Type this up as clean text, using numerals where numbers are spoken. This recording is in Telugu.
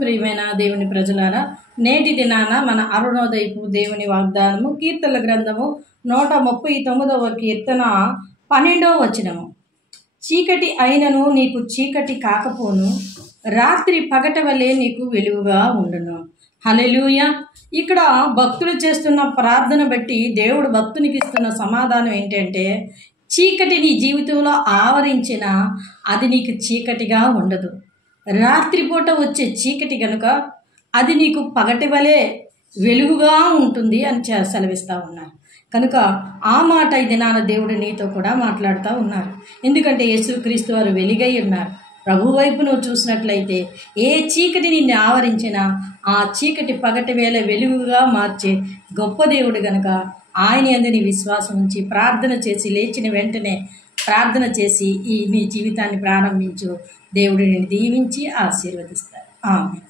ప్రియమైన దేవుని ప్రజలారా, నేటి దినాన మన అరుణోదయపు దేవుని వాగ్దానము కీర్తనల గ్రంథము 139వ కీర్తన 12వ వచనము. చీకటి అయినను నీకు చీకటి కాకపోను, రాత్రి పగట వలె నీకు వెలుగుగా ఉండును. హల్లెలూయా. ఇక్కడ భక్తులు చేస్తున్న ప్రార్థన బట్టి దేవుడు భక్తునికి ఇస్తున్న సమాధానం ఏంటంటే, చీకటి నీ జీవితంలో ఆవరించిన అది నీకు చీకటిగా ఉండదు. రాత్రిపూట వచ్చే చీకటి కనుక అది నీకు పగటి వలె వెలుగుగా ఉంటుంది అని సెలవిస్తూ ఉన్నారు. కనుక ఆ మాట ఈ దినాన దేవుడు నీతో కూడా మాట్లాడుతూ ఉన్నారు. ఎందుకంటే యేసుక్రీస్తు వారు వెలుగై ఉన్నారు. ప్రభు వైపు నువ్వు చూసినట్లయితే ఏ చీకటి నిన్ను ఆవరించినా ఆ చీకటి పగటి వేళ వెలుగుగా మార్చే గొప్ప దేవుడు గనుక ఆయన యందు నీ విశ్వాసం ఉంచి ప్రార్థన చేసి లేచిన వెంటనే ప్రార్థన చేసి నీ జీవితాన్ని ప్రారంభించు. దేవుడు నిన్ను దీవించి ఆశీర్వదిస్తాడు. ఆమేన్.